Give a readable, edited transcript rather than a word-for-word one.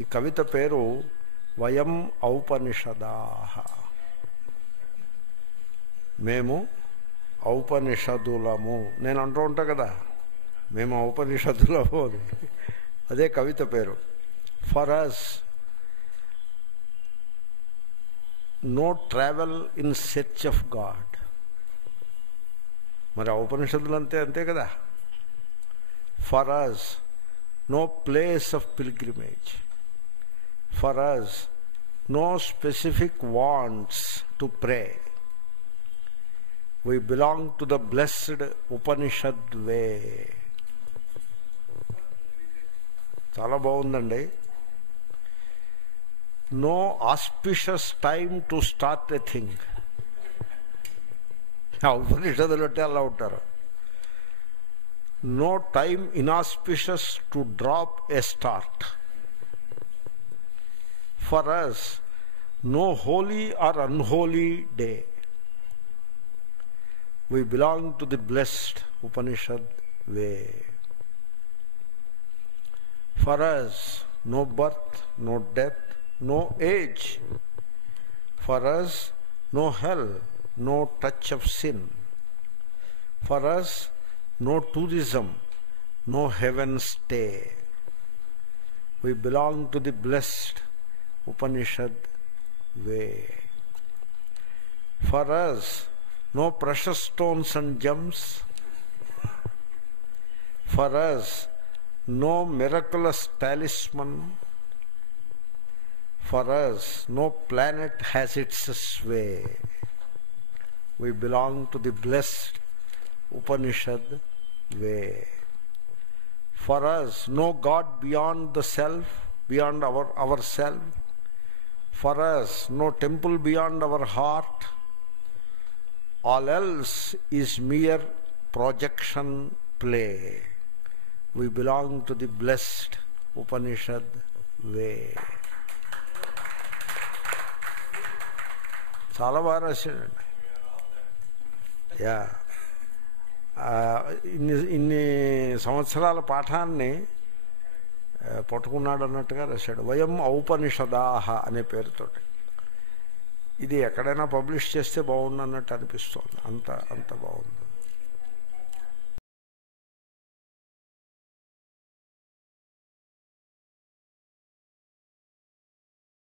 ఈ కవిత పేరు వయం ఔపనిషదాః. మేము ఔపనిషదులము. నేను అంటూ ఉంటా కదా, మేము ఔపనిషదులము అని. అదే కవిత పేరు. For us no travel in search of God. మరి ఔపనిషదులు అంతే కదా. For us no place of pilgrimage. For us no specific wants to pray. We belong to the blessed Upanishad way. చాలా బాగుందండి. No auspicious time to start a thing. ఉపనిషత్తులు అంటే అలా ఉంటారు. No time inauspicious to drop a start. For us, no holy or unholy day. We belong to the blessed Upanishad way. For us, no birth, no death, no age. For us, no hell, no touch of sin. For us, no tourism, no heaven stay. We belong to the blessed Upanishad way. For us, no precious stones and gems. For us, no miraculous talisman. For us, no planet has its sway. We belong to the blessed Upanishad way. For us, no God beyond the self, beyond ourself. For us, no temple beyond our heart. All else is mere projection play. We belong to the blessed Upanishad way. చాలా బాగా రాశాడండి. Yeah, ఇన్ని సంవత్సరాల పాఠాన్ని పట్టుకున్నాడు అన్నట్టుగా రాశాడు. వయం ఔపనిషదాః అనే పేరుతోటి. ఇది ఎక్కడైనా పబ్లిష్ చేస్తే బాగుండు అన్నట్టు అనిపిస్తోంది. అంత బాగుంది.